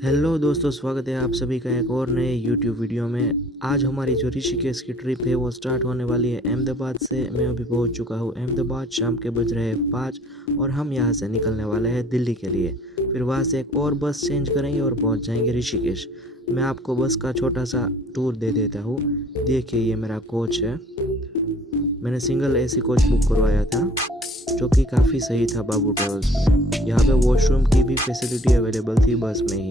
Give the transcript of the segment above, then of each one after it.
Hello दोस्तों, स्वागत है आप सभी का एक और नए यूट्यूब वीडियो में। आज हमारी जो ऋषिकेश की ट्रिप है वो स्टार्ट होने वाली है अहमदाबाद से। मैं अभी पहुंच चुका हूं अहमदाबाद। शाम के बज रहे हैं 5 और हम यहां से निकलने वाले हैं दिल्ली के लिए। फिर वहां से एक और बस चेंज करेंगे और पहुंच जाएंगे ऋषिकेश। मैं आपको बस का छोटा सा टूर दे देता हूँ। देखिए, ये मेरा कोच है। मैंने सिंगल एसी कोच बुक करवाया था जो कि काफ़ी सही था बाबू ट्रेवल्स में। यहाँ पे वॉशरूम की भी फैसिलिटी अवेलेबल थी बस में ही।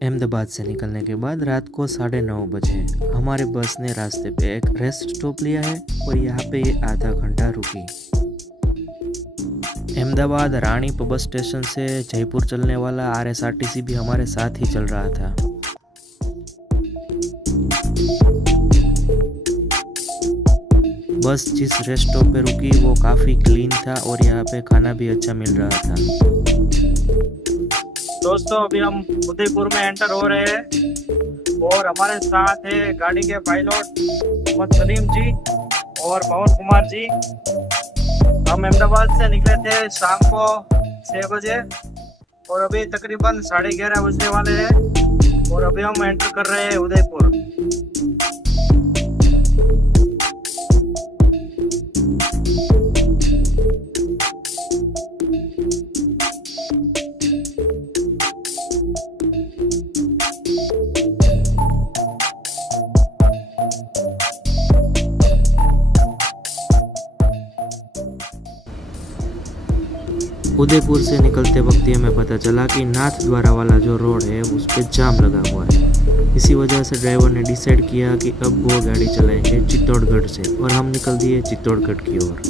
अहमदाबाद से निकलने के बाद रात को 9:30 बजे हमारे बस ने रास्ते पे एक रेस्ट स्टॉप लिया है और यहाँ पे ये आधा घंटा रुकी। अहमदाबाद रानीप बस स्टेशन से जयपुर चलने वाला RSRTC भी हमारे साथ ही चल रहा था। बस जिस रेस्ट स्टॉप पे रुकी वो काफ़ी क्लीन था और यहाँ पे खाना भी अच्छा मिल रहा था। दोस्तों, अभी हम उदयपुर में एंटर हो रहे हैं और हमारे साथ है गाड़ी के पायलट मोहम्मद सलीम जी और पवन कुमार जी। हम अहमदाबाद से निकले थे शाम को 6 बजे और अभी तकरीबन 11:30 बजने वाले हैं और अभी हम एंटर कर रहे हैं उदयपुर। उदयपुर से निकलते वक्त ही हमें पता चला कि नाथ द्वारा वाला जो रोड है उस पर जाम लगा हुआ है। इसी वजह से ड्राइवर ने डिसाइड किया कि अब वो गाड़ी चलाएंगे चित्तौड़गढ़ से और हम निकल दिए चित्तौड़गढ़ की ओर।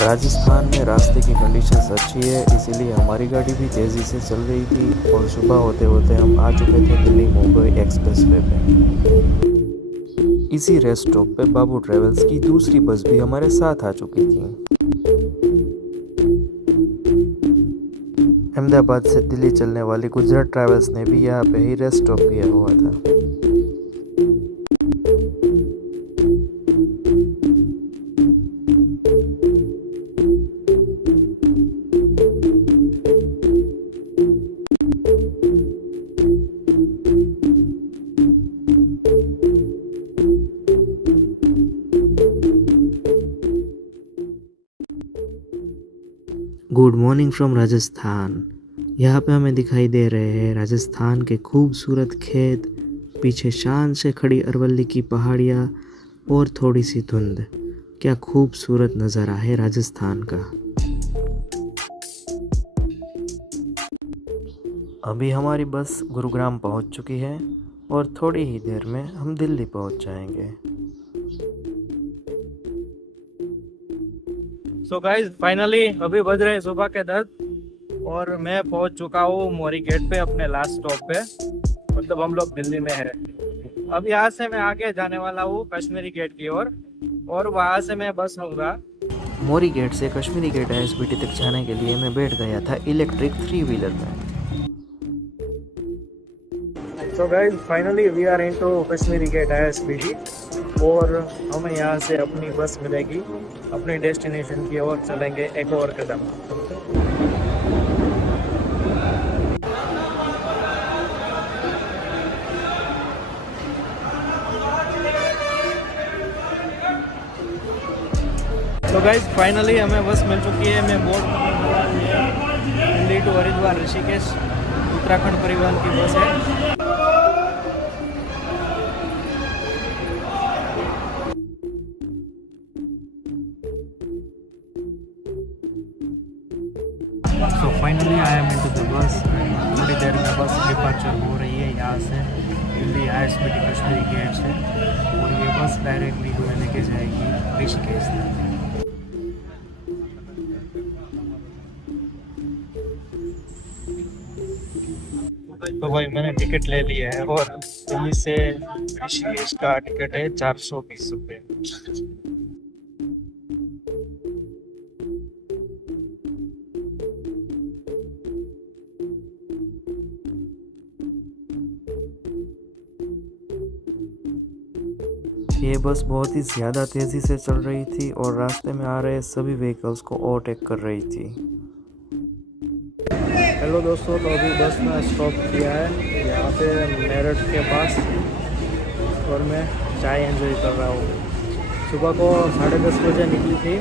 राजस्थान में रास्ते की कंडीशन अच्छी है, इसीलिए हमारी गाड़ी भी तेज़ी से चल रही थी और सुबह होते होते हम आ चुके थे दिल्ली मुंबई एक्सप्रेसवे पे। इसी रेस्ट स्टॉप पे बाबू ट्रेवल्स की दूसरी बस भी हमारे साथ आ चुकी थी। अहमदाबाद से दिल्ली चलने वाली गुजरात ट्रैवल्स ने भी यहाँ पे ही रेस्ट स्टॉप किया हुआ था। Good morning from Rajasthan. यहाँ पे हमें दिखाई दे रहे हैं राजस्थान के खूबसूरत खेत, पीछे शान से खड़ी अरवल्ली की पहाड़ियाँ और थोड़ी सी धुंध। क्या खूबसूरत नज़ारा है राजस्थान का। अभी हमारी बस गुरुग्राम पहुँच चुकी है और थोड़ी ही देर में हम दिल्ली पहुँच जाएंगे। सो गाइज, फाइनली अभी बज रहे हैं सुबह के 10 और मैं पहुंच चुका हूँ मोरी गेट पे, अपने लास्ट स्टॉप पे। मतलब हम लोग दिल्ली में है। अब यहाँ से मैं आगे जाने वाला हूँ कश्मीरी गेट की ओर और वहाँ से मैं बस लूँगा। मोरी गेट से कश्मीरी गेट ISBT तक जाने के लिए मैं बैठ गया था इलेक्ट्रिक 3 व्हीलर में। So guys, finally we are into Kashmiri Gate ISBT और हमें यहाँ से अपनी बस मिलेगी। अपनी डेस्टिनेशन की ओर चलेंगे एक और कदम। तो गाइज, फाइनली हमें बस मिल चुकी है। मैं बोर्ड दिल्ली टू हरिद्वार ऋषिकेश उत्तराखंड परिवहन की बस है। सो finally I am into the bus. थोड़ी देर में बस डिपार्चर हो रही है यहाँ से दिल्ली ISBT कश्मीरी गेट से, और ये बस डायरेक्टली हमें लेके जाएगी ऋषिकेश तक। तो भाई मैंने टिकट ले लिया है, और दिल्ली से ऋषिकेश का टिकट है 420 रुपये। ये बस बहुत ही ज़्यादा तेज़ी से चल रही थी और रास्ते में आ रहे सभी व्हीकल्स को ओवरटेक कर रही थी। हेलो दोस्तों, तो अभी बस ने स्टॉप किया है यहाँ पे मेरठ के पास, और मैं चाय एंजॉय कर रहा हूँ। सुबह को 10:30 बजे निकली थी,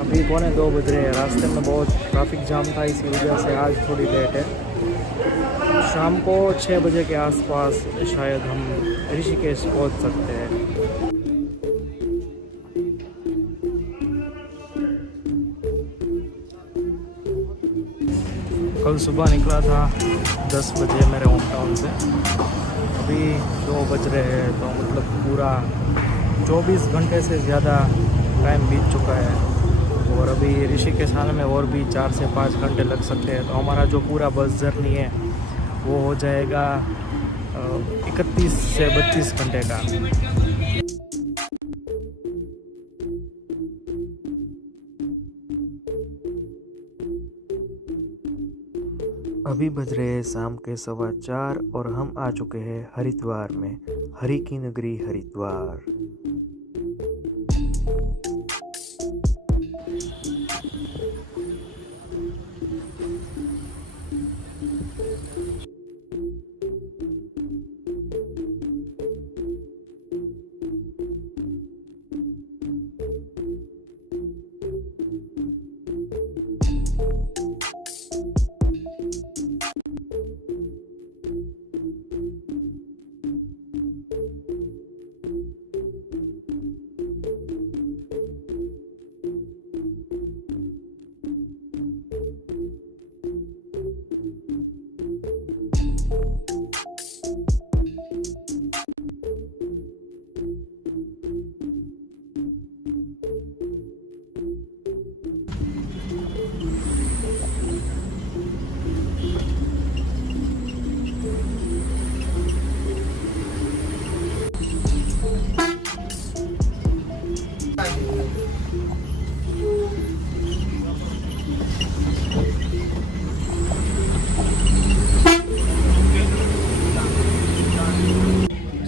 अभी 1:45 बज रहे हैं। रास्ते में बहुत ट्रैफिक जाम था, इसी वजह से आज थोड़ी लेट है। शाम को 6 बजे के आसपास शायद हम ऋषिकेश पहुँच सकते हैं। कल सुबह निकला था 10 बजे मेरे होम टाउन से, अभी 2 बज रहे हैं, तो मतलब पूरा 24 घंटे से ज़्यादा टाइम बीत चुका है, और अभी ऋषिकेश आने में और भी 4 से 5 घंटे लग सकते हैं। तो हमारा जो पूरा बस जर्नी है वो हो जाएगा 31 से 32 घंटे का। अभी बज रहे हैं शाम के 4:15 और हम आ चुके हैं हरिद्वार में, हरि की नगरी हरिद्वार।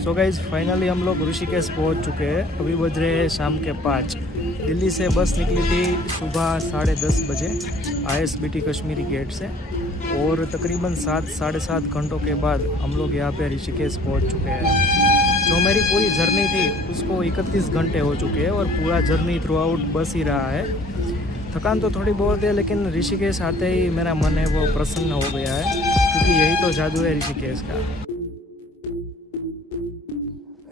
सो गाइज फाइनली हम लोग ऋषिकेश पहुंच चुके हैं। अभी बज रहे हैं शाम के 5। दिल्ली से बस निकली थी सुबह 10:30 बजे ISBT कश्मीरी गेट से, और तकरीबन 7 साढ़े 7 घंटों के बाद हम लोग यहाँ पे ऋषिकेश पहुंच चुके हैं। जो मेरी पूरी जर्नी थी उसको 31 घंटे हो चुके हैं, और पूरा जर्नी थ्रू आउट बस ही रहा है। थकान तो थोड़ी बहुत है, लेकिन ऋषिकेश आते ही मेरा मन है वो प्रसन्न हो गया है, क्योंकि यही तो जादू है ऋषिकेश का।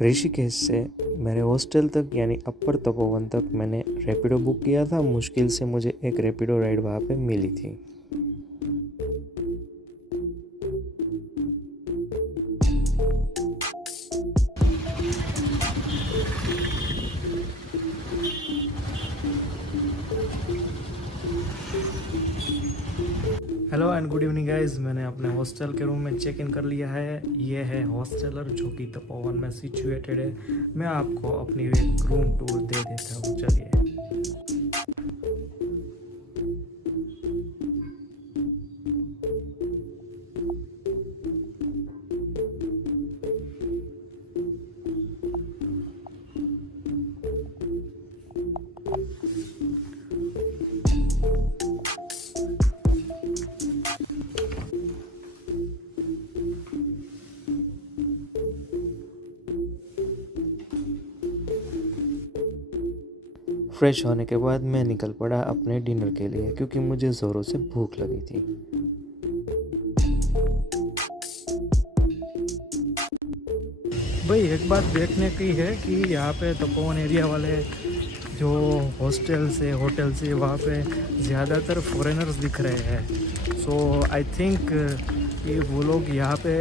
ऋषिकेश से मेरे हॉस्टल तक यानी अपर तपोवन तक मैंने रैपिडो बुक किया था। मुश्किल से मुझे एक रैपिडो राइड वहाँ पे मिली थी। Hello and good evening guys, मैंने अपने हॉस्टल के रूम में चेक इन कर लिया है। ये है हॉस्टलर जो कि तपोवन में सिचुएटेड है। मैं आपको अपनी एक रूम टूर दे देता हूँ, चलिए। फ्रेश होने के बाद मैं निकल पड़ा अपने डिनर के लिए, क्योंकि मुझे ज़ोरों से भूख लगी थी। भाई एक बात देखने की है कि यहाँ पे तपोवन एरिया वाले जो हॉस्टल से होटल से वहाँ पे ज़्यादातर फॉरेनर्स दिख रहे हैं। सो आई थिंक कि वो लोग यहाँ पे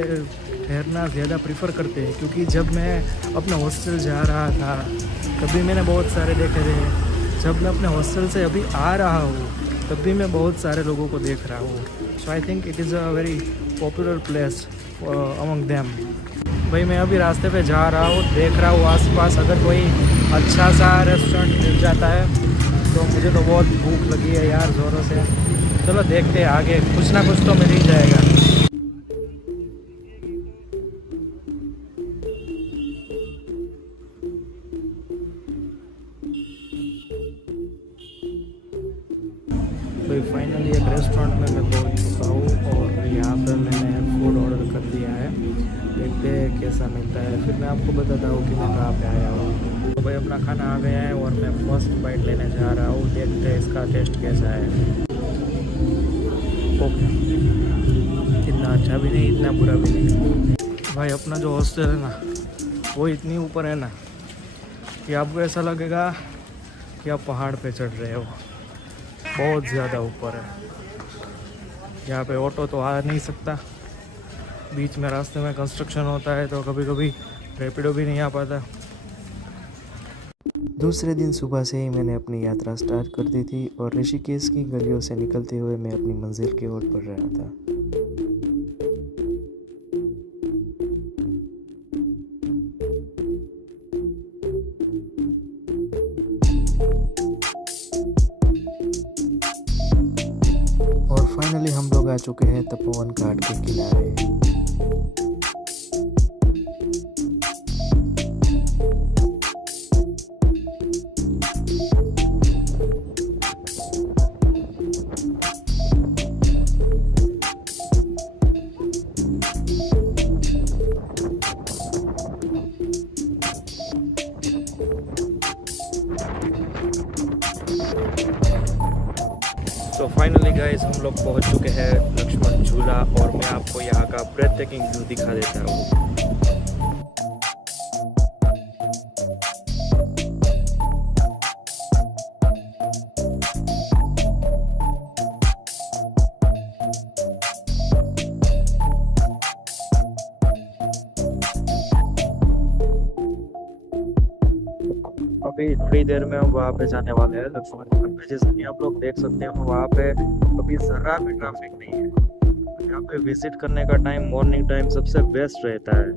ठहरना ज़्यादा प्रेफर करते हैं, क्योंकि जब मैं अपना हॉस्टल जा रहा था तभी मैंने बहुत सारे देखे थे। जब मैं अपने हॉस्टल से अभी आ रहा हूँ तब भी मैं बहुत सारे लोगों को देख रहा हूँ। So I think it is a very popular place among them. भाई मैं अभी रास्ते पे जा रहा हूँ, देख रहा हूँ आसपास अगर कोई अच्छा सा रेस्टोरेंट मिल जाता है तो। मुझे तो बहुत भूख लगी है यार ज़ोरों से। चलो देखते हैं आगे, कुछ ना कुछ तो मिल ही जाएगा। भाई फाइनली एक रेस्टोरेंट में मैं पहुंच चुका हूँ और यहाँ पे मैंने फूड ऑर्डर कर दिया है। देखते हैं कैसा मिलता है, फिर मैं आपको बताता हूँ कि मैं कहाँ पे आया हूँ। तो भाई अपना खाना आ गया है और मैं फर्स्ट बाइट लेने जा रहा हूँ। देखते हैं इसका टेस्ट कैसा है। ओके, इतना अच्छा भी नहीं इतना बुरा भी नहीं। भाई अपना जो हॉस्टल है ना वो इतनी ऊपर है ना कि आपको ऐसा लगेगा कि आप पहाड़ पे चढ़ रहे हो। बहुत ज़्यादा ऊपर है। यहाँ पे ऑटो तो आ नहीं सकता, बीच में रास्ते में कंस्ट्रक्शन होता है तो कभी कभी रैपिडो भी नहीं आ पाता। दूसरे दिन सुबह से ही मैंने अपनी यात्रा स्टार्ट कर दी थी और ऋषिकेश की गलियों से निकलते हुए मैं अपनी मंजिल की ओर बढ़ रहा था। और फाइनली हम लोग आ चुके हैं तपोवन घाट के किनारे। तो फाइनली गाइस हम लोग पहुंच चुके हैं लक्ष्मण झूला और मैं आपको यहाँ का ब्रेथ टेकिंग व्यू दिखा देता हूँ। अभी थोड़ी देर में हम वहाँ पे जाने वाले हैं लक्ष्मण झूला पे। जैसे कि आप लोग देख सकते हो वहाँ पे अभी जरा भी ट्रैफिक नहीं है। यहाँ पे विजिट करने का टाइम मॉर्निंग टाइम सबसे बेस्ट रहता है।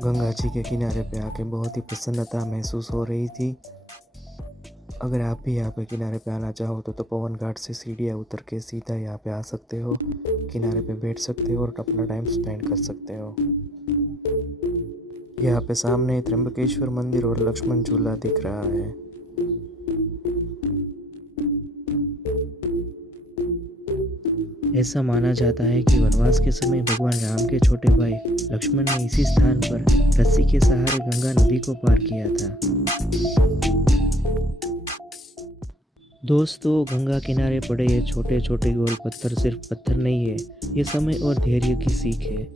गंगा जी के किनारे पे आके बहुत ही प्रसन्नता महसूस हो रही थी। अगर आप भी यहाँ पे किनारे पे आना चाहो तो तपोवन घाट से सीढ़ियाँ उतर के सीधा यहाँ पे आ सकते हो, किनारे पे बैठ सकते हो और अपना टाइम स्पेंड कर सकते हो। यहाँ पे सामने त्र्यंबकेश्वर मंदिर और लक्ष्मण झूला दिख रहा है। ऐसा माना जाता है कि वनवास के समय भगवान राम के छोटे भाई लक्ष्मण ने इसी स्थान पर रस्सी के सहारे गंगा नदी को पार किया था। दोस्तों, गंगा किनारे पड़े ये छोटे छोटे गोल पत्थर सिर्फ पत्थर नहीं है, ये समय और धैर्य की सीख है।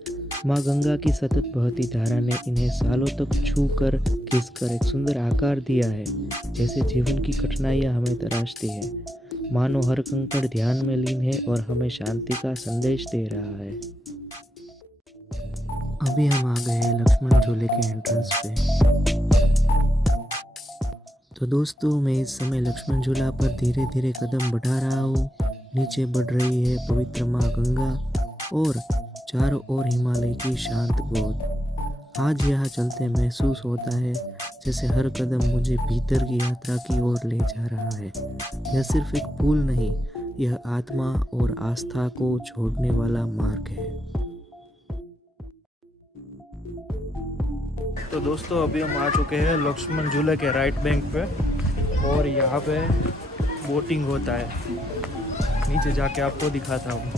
माँ गंगा की सतत बहती धारा ने इन्हें सालों तक छू कर खींच कर एक सुंदर आकार दिया है, जैसे जीवन की कठिनाइयाँ हमें तराशती है। मानो हर कंकड़ ध्यान में लीन है और हमें शांति का संदेश दे रहा है। अभी हम आ गए हैं लक्ष्मण झूले के एंट्रेंस पे। तो दोस्तों, मैं इस समय लक्ष्मण झूला पर धीरे धीरे कदम बढ़ा रहा हूँ। नीचे बढ़ रही है पवित्र माँ गंगा और चारों ओर हिमालय की शांत गोद। आज यहाँ चलते महसूस होता है जैसे हर कदम मुझे भीतर की यात्रा की ओर ले जा रहा है। यह सिर्फ एक पुल नहीं, यह आत्मा और आस्था को जोड़ने वाला मार्ग है। तो दोस्तों अभी हम आ चुके हैं लक्ष्मण झूले के राइट बैंक पे और यहाँ पे बोटिंग होता है। नीचे जाके आपको दिखाता हूँ।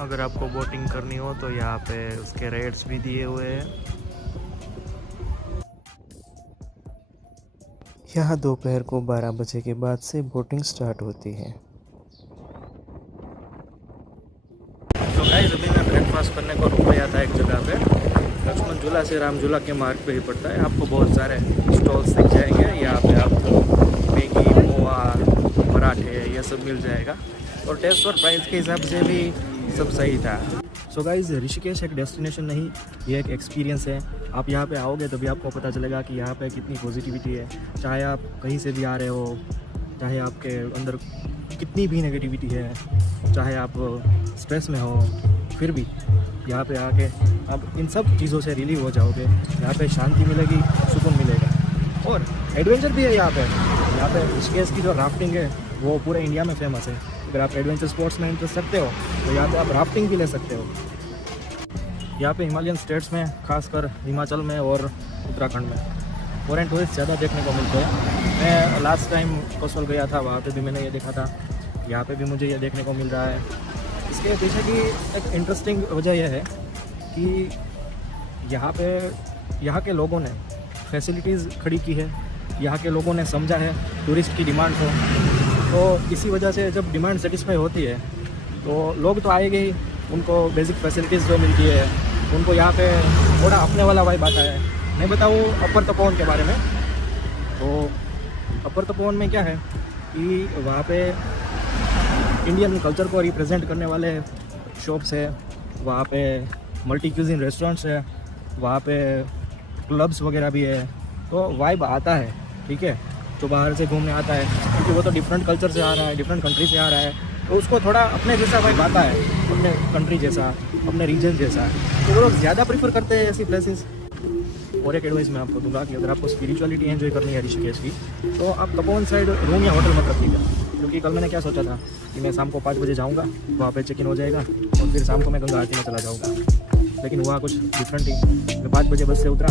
अगर आपको बोटिंग करनी हो तो यहाँ पे उसके रेट्स भी दिए हुए हैं। यहाँ दोपहर को 12 बजे के बाद से बोटिंग स्टार्ट होती है। ब्रेकफास्ट करने को रुक गया था एक जगह पे। लक्ष्मण झूला से राम झूला के मार्ग पे ही पड़ता है। आपको बहुत सारे स्टॉल्स दिख जाएंगे। यहाँ पे आपको मैगी, पोहा, पराठे ये सब मिल जाएगा और टेस्ट और प्राइस के हिसाब से भी सब सही था। सो गाइस, ऋषिकेश एक डेस्टिनेशन नहीं, ये एक एक्सपीरियंस है। आप यहाँ पे आओगे तभी आपको पता चलेगा कि यहाँ पे कितनी पॉजिटिविटी है। चाहे आप कहीं से भी आ रहे हो, चाहे आपके अंदर कितनी भी नेगेटिविटी है, चाहे आप स्ट्रेस में हो, फिर भी यहाँ पे आके आप इन सब चीज़ों से रिलीव हो जाओगे। यहाँ पे शांति मिलेगी, सुकून मिलेगा और एडवेंचर भी है यहाँ पे ऋषिकेश की जो राफ्टिंग है वो पूरे इंडिया में फेमस है। अगर आप एडवेंचर स्पोर्ट्स में इंटरेस्ट रखते हो तो यहाँ पे आप राफ्टिंग भी ले सकते हो। यहाँ पे हिमालयन स्टेट्स में, खासकर हिमाचल में और उत्तराखंड में फॉरेन टूरिस्ट ज़्यादा देखने को मिलते हैं। मैं लास्ट टाइम कसोल गया था, वहाँ पे भी मैंने ये देखा था। यहाँ पे भी मुझे ये देखने को मिल रहा है। इसके पीछे की एक इंटरेस्टिंग वजह यह है कि यहाँ के लोगों ने फैसिलिटीज़ खड़ी की है। यहाँ के लोगों ने समझा है टूरिस्ट की डिमांड को, तो इसी वजह से जब डिमांड सेटिस्फाई होती है तो लोग तो आएंगे ही। उनको बेसिक फैसिलिटीज़ जो मिलती है, उनको यहाँ पे थोड़ा अपने वाला वाइब आता है। मैं बताऊँ अपर तपोवन के बारे में, तो अपर तपोवन में क्या है कि वहाँ पे इंडियन कल्चर को रिप्रेजेंट करने वाले शॉप्स है, वहाँ पे मल्टी क्यूजिन रेस्टोरेंट्स है, वहाँ पे क्लब्स वगैरह भी है। तो वाइब आता है, ठीक है, जो बाहर से घूमने आता है, क्योंकि वो तो डिफरेंट कल्चर से आ रहा है, डिफरेंट कंट्री से आ रहा है, तो उसको थोड़ा अपने जैसा वाइब आता है, अपने कंट्री जैसा, अपने रीजन जैसा। तो वो लोग ज़्यादा प्रीफर करते हैं ऐसी प्लेसेस। और एक एडवाइस मैं आपको दूंगा कि अगर आपको स्पिरिचुअलिटी एंजॉय करनी है ऋषिकेश की, तो आप तपोवन साइड रूम या होटल मत रखिएगा। क्योंकि कल मैंने क्या सोचा था कि मैं शाम को 5 बजे जाऊँगा, वहाँ पे चेक इन हो जाएगा और फिर शाम को मैं गंगा आरती में चला जाऊँगा। लेकिन हुआ कुछ डिफरेंट ही। मैं 5 बजे बस से उतरा,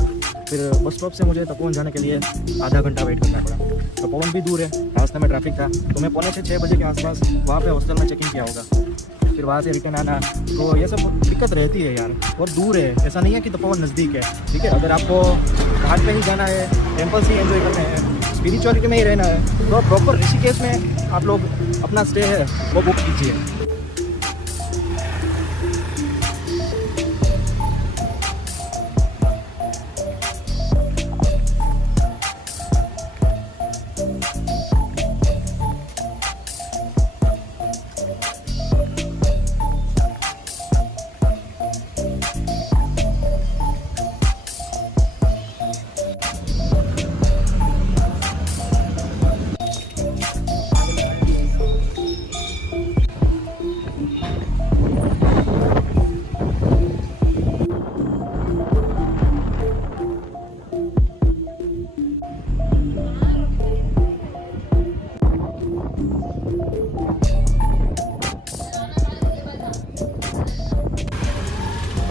फिर बस स्टॉप से मुझे तपोवन जाने के लिए आधा घंटा वेट करना पड़ा। तपोवन भी दूर है, रास्ते में ट्रैफिक था, तो मैं 5:45-6 बजे के आसपास वहाँ पे हॉस्टल में चेक इन किया होगा। फिर वहाँ से रिटर्न आना, तो ये सब दिक्कत रहती है यार। और दूर है, ऐसा नहीं है कि तपोवन नज़दीक है, ठीक है। अगर आपको घाट पे ही जाना है, टेम्पल्स ही एंजॉय करने हैं, स्पिरिचुअलिटी में ही रहना है, तो प्रॉपर ऋषिकेश में आप लोग अपना स्टे है वो बुक कीजिए।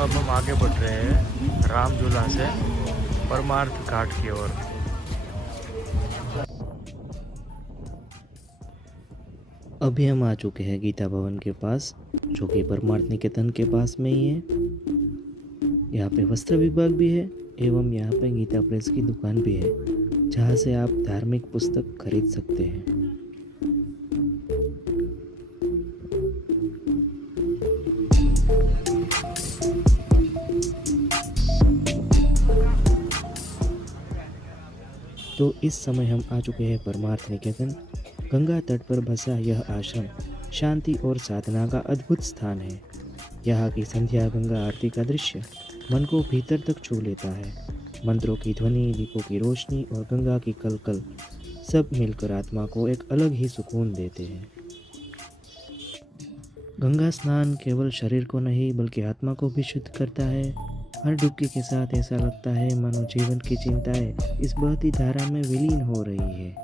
अब हम आगे बढ़ रहे हैं राम झूला से परमार्थ घाट की ओर। अभी हम आ चुके हैं गीता भवन के पास, जो कि परमार्थ निकेतन के पास में ही है। यहाँ पे वस्त्र विभाग भी है एवं यहाँ पे गीता प्रेस की दुकान भी है, जहाँ से आप धार्मिक पुस्तक खरीद सकते हैं। तो इस समय हम आ चुके हैं परमार्थ निकेतन। गंगा तट पर बसा यह आश्रम शांति और साधना का अद्भुत स्थान है। यहाँ की संध्या गंगा आरती का दृश्य मन को भीतर तक छू लेता है। मंत्रों की ध्वनि, दीपों की रोशनी और गंगा की कलकल सब मिलकर आत्मा को एक अलग ही सुकून देते हैं। गंगा स्नान केवल शरीर को नहीं बल्कि आत्मा को भी शुद्ध करता है। हर डुबकी के साथ ऐसा लगता है मानो जीवन की चिंताएं इस बहती धारा में विलीन हो रही है।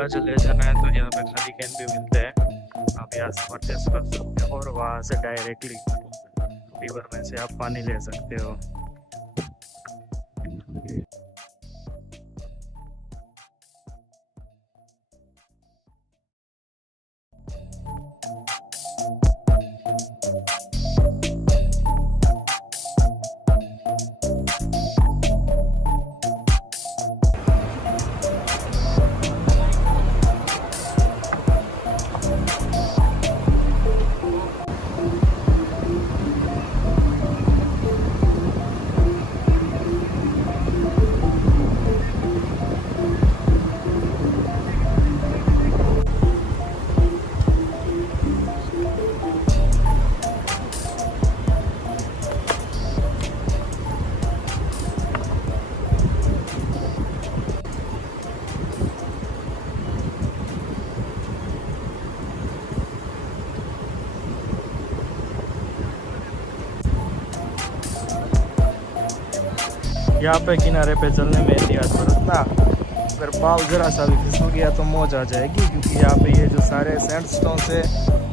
गंगा जल ले जाना है तो यहाँ पे खाली कैन भी मिलते हैं, आप यहाँ से परचेस कर सकते हो और वहाँ से डायरेक्टली रिवर में से आप पानी ले सकते हो। यहाँ पे किनारे पे चलने में एहतियात बरतना, अगर पाँव जरा सा भी फिसल गया तो मौज आ जाएगी, क्योंकि यहाँ पे ये जो सारे सैंडस्टोन है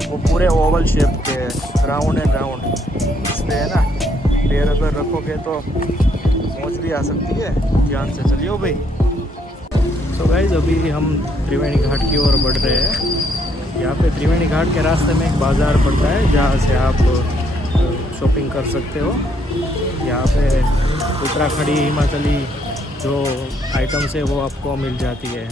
वो पूरे ओवल शेप के हैं, राउंड एंड राउंड। इस पे है ना, पैर अगर रखोगे तो मौज भी आ सकती है। ध्यान से चलियो भाई। सो गाइस, अभी हम त्रिवेणी घाट की ओर बढ़ रहे हैं। यहाँ पे त्रिवेणी घाट के रास्ते में एक बाज़ार पड़ता है जहाँ से आप शॉपिंग कर सकते हो। यहाँ पे उत्तराखंडी हिमाचली जो आइटम्स है वो आपको मिल जाती है।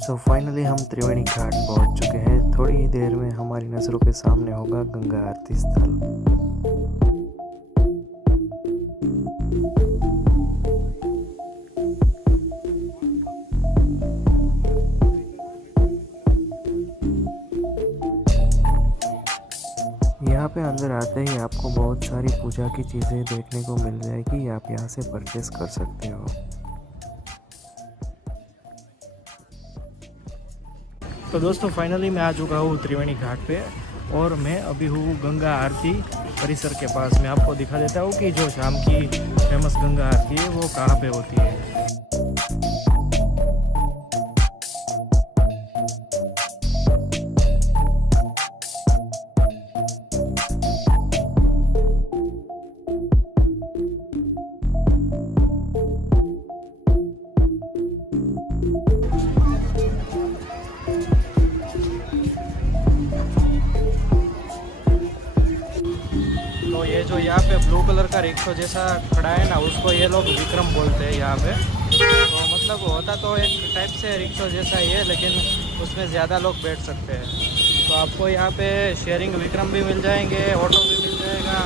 सो फाइनली हम त्रिवेणी घाट पहुंच चुके हैं। थोड़ी ही देर में हमारी नज़रों के सामने होगा गंगा आरती स्थल। यहाँ पे अंदर आते ही आपको बहुत सारी पूजा की चीज़ें देखने को मिल जाएगी, आप यहाँ से परचेस कर सकते हो। तो दोस्तों, फाइनली मैं आ चुका हूँ त्रिवेणी घाट पे और मैं अभी हूँ गंगा आरती परिसर के पास। मैं आपको दिखा देता हूँ कि जो शाम की फेमस गंगा आरती है वो कहाँ पे होती है। तो ये जो यहाँ पे ब्लू कलर का रिक्शा जैसा खड़ा है ना, उसको ये लोग विक्रम बोलते हैं यहाँ पे। तो मतलब होता तो एक टाइप से रिक्शा जैसा ही है, लेकिन उसमें ज़्यादा लोग बैठ सकते हैं। तो आपको यहाँ पे शेयरिंग विक्रम भी मिल जाएंगे, ऑटो भी मिल जाएगा,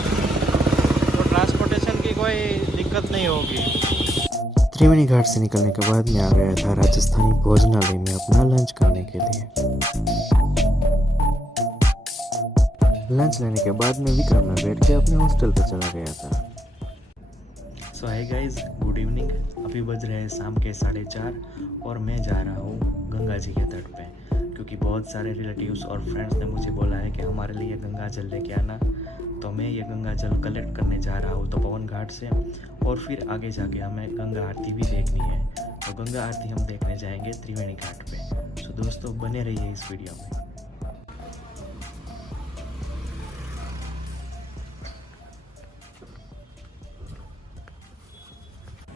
तो ट्रांसपोर्टेशन की कोई दिक्कत नहीं होगी। त्रिवेणी घाट से निकलने के बाद मैं आ गया था राजस्थानी भोजनालय में अपना लंच करने के लिए। लंच लेने के बाद मैं विक्रम में बैठ के अपने हॉस्टल पर चला गया था। सो हाय गाइस, गुड इवनिंग। अभी बज रहे हैं शाम के 4:30 और मैं जा रहा हूँ गंगा जी के तट पे, क्योंकि बहुत सारे रिलेटिव्स और फ्रेंड्स ने मुझे बोला है कि हमारे लिए गंगा जल लेके आना। तो मैं ये गंगा जल कलेक्ट करने जा रहा हूँ तपोवन घाट से, और फिर आगे जाके हमें गंगा आरती भी देखनी है। तो गंगा आरती हम देखने जाएंगे त्रिवेणी घाट पे। तो दोस्तों, बने रहिए इस वीडियो में।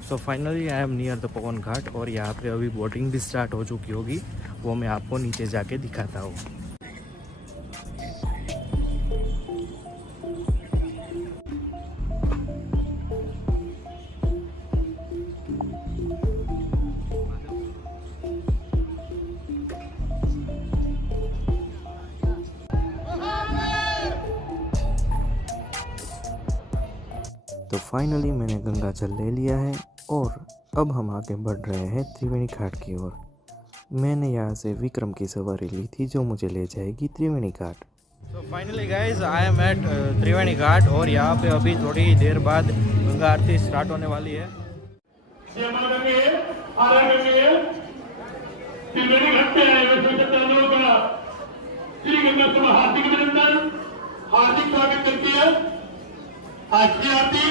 So finally I am near Tapovan Ghat, और यहाँ पे अभी बोटिंग भी स्टार्ट हो चुकी होगी, वो मैं आपको नीचे जाके दिखाता हूँ। तो फाइनली मैंने गंगा जल ले लिया है और अब हम आगे बढ़ रहे हैं त्रिवेणी घाट की ओर। मैंने यहाँ से विक्रम की सवारी ली थी जो मुझे ले जाएगी त्रिवेणी घाट। तो finally guys I am at Triveni Ghat और यहाँ पे अभी थोड़ी देर बाद गंगा आरती स्टार्ट होने वाली है। त्रिवेणी घाट पे आए हुए श्रद्धालुओं का श्री गंगा सभा हार्दिक अभिनंदन, हार्दिक स्वागत करती है। आज की आरती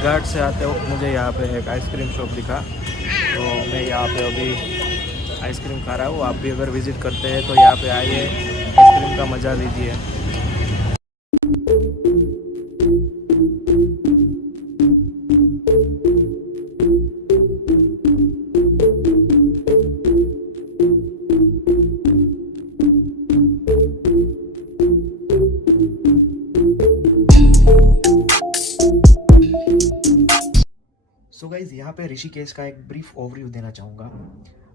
घाट से आते वक्त मुझे यहाँ पे एक आइसक्रीम शॉप दिखा, तो मैं यहाँ पे अभी आइसक्रीम खा रहा हूँ। आप भी अगर विज़िट करते हैं तो यहाँ पे आइए, आइसक्रीम का मज़ा लीजिए। सो गाइज़, यहाँ पे ऋषिकेश का एक ब्रीफ ओवरव्यू देना चाहूँगा।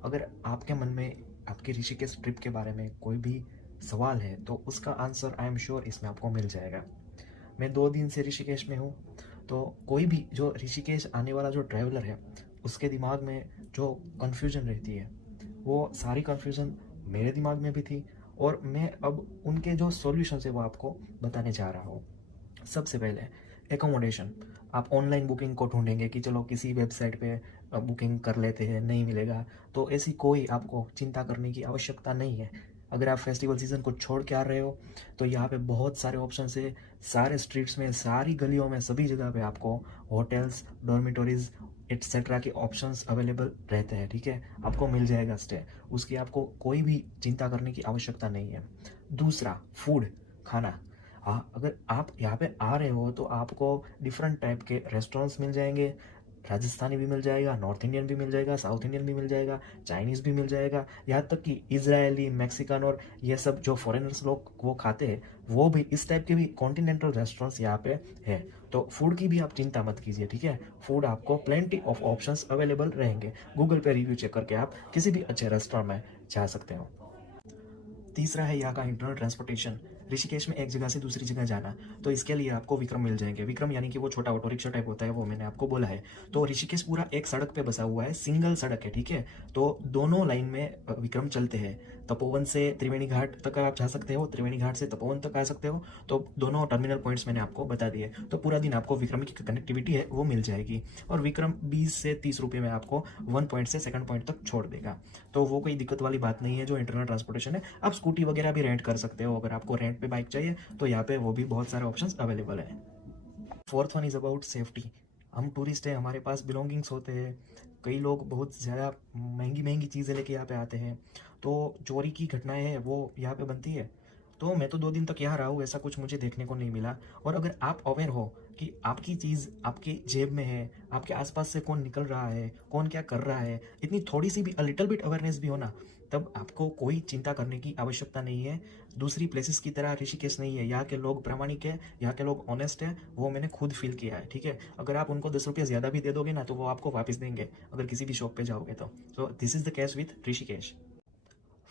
अगर आपके मन में आपके ऋषिकेश ट्रिप के बारे में कोई भी सवाल है तो उसका आंसर आई एम श्योर इसमें आपको मिल जाएगा। मैं 2 दिन से ऋषिकेश में हूँ, तो कोई भी जो ऋषिकेश आने वाला जो ट्रैवलर है उसके दिमाग में जो कन्फ्यूजन रहती है वो सारी कन्फ्यूजन मेरे दिमाग में भी थी, और मैं अब उनके जो सॉल्यूशन है वो आपको बताने जा रहा हूँ। सबसे पहले एकोमोडेशन। आप ऑनलाइन बुकिंग को ढूंढेंगे कि चलो किसी वेबसाइट पे बुकिंग कर लेते हैं, नहीं मिलेगा, तो ऐसी कोई आपको चिंता करने की आवश्यकता नहीं है। अगर आप फेस्टिवल सीज़न को छोड़ के आ रहे हो तो यहाँ पे बहुत सारे ऑप्शन है। सारे स्ट्रीट्स में, सारी गलियों में, सभी जगह पे आपको होटल्स, डॉर्मिटोरीज एट्सेट्रा के ऑप्शंस अवेलेबल रहते हैं। ठीक है, आपको मिल जाएगा स्टे, उसकी आपको कोई भी चिंता करने की आवश्यकता नहीं है। दूसरा, फूड, खाना। हाँ, अगर आप यहाँ पे आ रहे हो तो आपको डिफरेंट टाइप के रेस्टोरेंट्स मिल जाएंगे, राजस्थानी भी मिल जाएगा, नॉर्थ इंडियन भी मिल जाएगा, साउथ इंडियन भी मिल जाएगा, चाइनीज़ भी मिल जाएगा, यहाँ तक कि इजरायली, मैक्सिकन और ये सब जो फॉरेनर्स लोग वो खाते हैं वो भी इस टाइप के भी कॉन्टिनेंटल रेस्टोरेंट्स यहाँ पे है। तो फूड की भी आप चिंता मत कीजिए, ठीक है। फूड आपको प्लेंटी ऑफ ऑप्शंस अवेलेबल रहेंगे। गूगल पे रिव्यू चेक करके आप किसी भी अच्छे रेस्टोरेंट में जा सकते हो। तीसरा है यहाँ का इंटरनल ट्रांसपोर्टेशन। ऋषिकेश में एक जगह से दूसरी जगह जाना, तो इसके लिए आपको विक्रम मिल जाएंगे। विक्रम यानी कि वो छोटा ऑटो रिक्शा टाइप होता है, वो मैंने आपको बोला है। तो ऋषिकेश पूरा एक सड़क पे बसा हुआ है, सिंगल सड़क है, ठीक है। तो दोनों लाइन में विक्रम चलते हैं। तपोवन से त्रिवेणी घाट तक आप जा सकते हो, त्रिवेणी घाट से तपोवन तक आ सकते हो। तो दोनों टर्मिनल पॉइंट्स मैंने आपको बता दिए। तो पूरा दिन आपको विक्रम की कनेक्टिविटी है वो मिल जाएगी। और विक्रम 20 से 30 रुपये में आपको 1 पॉइंट से 2nd पॉइंट तक छोड़ देगा। तो वो कोई दिक्कत वाली बात नहीं है जो इंटरनल ट्रांसपोर्टेशन है। आप स्कूटी वगैरह भी रेंट कर सकते हो। अगर आपको रेंट पे बाइक चाहिए तो यहाँ पे वो भी बहुत सारे ऑप्शंस अवेलेबल है। Fourth one is about safety. हम टूरिस्ट हैं, हमारे पास बिलोंगिंग्स होते हैं। कई लोग बहुत ज़्यादा महंगी महंगी चीज़ें लेके यहाँ पे आते हैं, तो चोरी की घटनाएं हैं वो यहाँ पे बनती है। तो मैं तो 2 दिन तक यहाँ रहा हूँ, ऐसा कुछ मुझे देखने को नहीं मिला। और अगर आप अवेयर हो कि आपकी चीज़ आपकी जेब में है, आपके आसपास से कौन निकल रहा है, कौन क्या कर रहा है, इतनी थोड़ी सी भी लिटिल बिट अवेयरनेस भी हो ना, तब आपको कोई चिंता करने की आवश्यकता नहीं है। दूसरी प्लेसेस की तरह ऋषिकेश नहीं है। यहाँ के लोग प्रामाणिक है, यहाँ के लोग ऑनेस्ट है, वो मैंने खुद फील किया है, ठीक है। अगर आप उनको 10 रुपये ज़्यादा भी दे दोगे ना तो वो आपको वापस देंगे अगर किसी भी शॉप पे जाओगे तो। So this is the case with Rishikesh.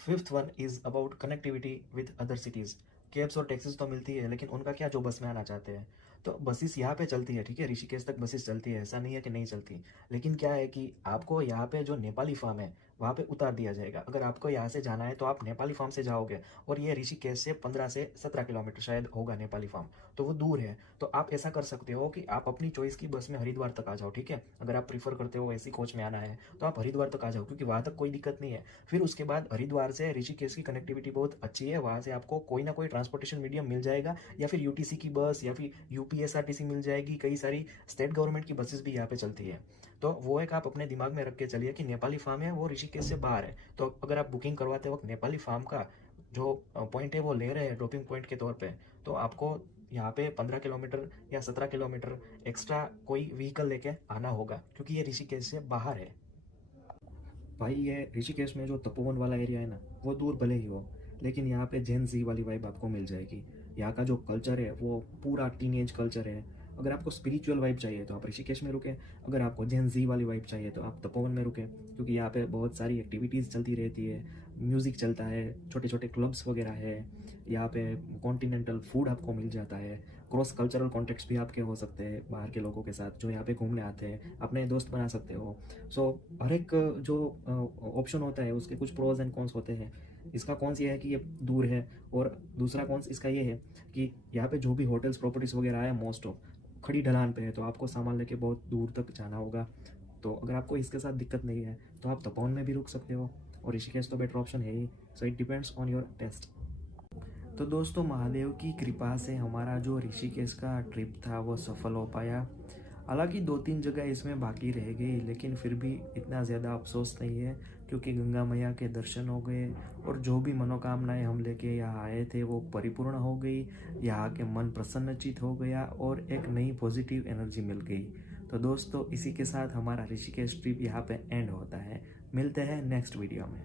Fifth one is about connectivity with other cities. Cabs और टैक्सीज तो मिलती है, लेकिन उनका क्या जो बस में आना चाहते हैं। तो बसेस यहाँ पे चलती है, ठीक है। ऋषिकेश तक बसेस चलती है, ऐसा नहीं है कि नहीं चलती। लेकिन क्या है कि आपको यहाँ पे जो नेपाली फार्म है वहाँ पे उतार दिया जाएगा। अगर आपको यहाँ से जाना है तो आप नेपाली फार्म से जाओगे, और ये ऋषिकेश से 15 से 17 किलोमीटर शायद होगा नेपाली फार्म, तो वो दूर है। तो आप ऐसा कर सकते हो कि आप अपनी चॉइस की बस में हरिद्वार तक आ जाओ, ठीक है। अगर आप प्रीफर करते हो ऐसी कोच में आना है तो आप हरिद्वार तक आ जाओ, क्योंकि वहाँ तक कोई दिक्कत नहीं है। फिर उसके बाद हरिद्वार से ऋषिकेश की कनेक्टिविटी बहुत अच्छी है, वहाँ से आपको कोई ना कोई ट्रांसपोर्टेशन मीडियम मिल जाएगा, या फिर यूटीसी की बस या फिर यूपीएसआरटीसी मिल जाएगी। कई सारी स्टेट गवर्नमेंट की बसेस भी यहाँ पे चलती है। तो वो एक आप अपने दिमाग में रख के चलिए कि नेपाली फार्म है वो ऋषिकेश से बाहर है। तो अगर आप बुकिंग करवाते वक्त नेपाली फार्म का जो पॉइंट है वो ले रहे हैं ड्रॉपिंग पॉइंट के तौर पे, तो आपको यहाँ पे 15 किलोमीटर या 17 किलोमीटर एक्स्ट्रा कोई व्हीकल लेके आना होगा, क्योंकि ये ऋषिकेश से बाहर है। भाई ये ऋषिकेश में जो तपोवन वाला एरिया है ना, वो दूर भले ही हो, लेकिन यहाँ पे जेन जी वाली वाइब आपको मिल जाएगी। यहाँ का जो कल्चर है वो पूरा टीनेज कल्चर है। अगर आपको स्पिरिचुअल वाइब चाहिए तो आप ऋषिकेश में रुके, अगर आपको जेन जी वाली वाइब चाहिए तो आप तपोवन में रुके, क्योंकि यहाँ पे बहुत सारी एक्टिविटीज़ चलती रहती है, म्यूज़िक चलता है, छोटे छोटे क्लब्स वगैरह है। यहाँ पे कॉन्टिनेंटल फूड आपको मिल जाता है। क्रॉस कल्चरल कॉन्टेक्ट्स भी आपके हो सकते हैं बाहर के लोगों के साथ जो यहाँ पे घूमने आते हैं, अपने दोस्त बना सकते हो। सो हर एक जो ऑप्शन होता है उसके कुछ प्रोज एंड कॉन्स होते हैं। इसका कौन सी है कि ये दूर है, और दूसरा कौन इसका ये है कि यहाँ पे जो भी होटल्स प्रॉपर्टीज़ वगैरह है मोस्ट ऑफ खड़ी ढलान पे है, तो आपको सामान लेके बहुत दूर तक जाना होगा। तो अगर आपको इसके साथ दिक्कत नहीं है तो आप तपोवन में भी रुक सकते हो, और ऋषिकेश तो बेटर ऑप्शन है ही। So it depends on your taste. तो दोस्तों महादेव की कृपा से हमारा जो ऋषिकेश का ट्रिप था वो सफल हो पाया। हालांकि 2-3 जगह इसमें बाकी रह गई, लेकिन फिर भी इतना ज़्यादा अफसोस नहीं है, क्योंकि गंगा मैया के दर्शन हो गए और जो भी मनोकामनाएं हम लेके यहाँ आए थे वो परिपूर्ण हो गई। यहाँ के मन प्रसन्नचित हो गया और एक नई पॉजिटिव एनर्जी मिल गई। तो दोस्तों इसी के साथ हमारा ऋषिकेश ट्रिप यहाँ पे एंड होता है। मिलते हैं नेक्स्ट वीडियो में।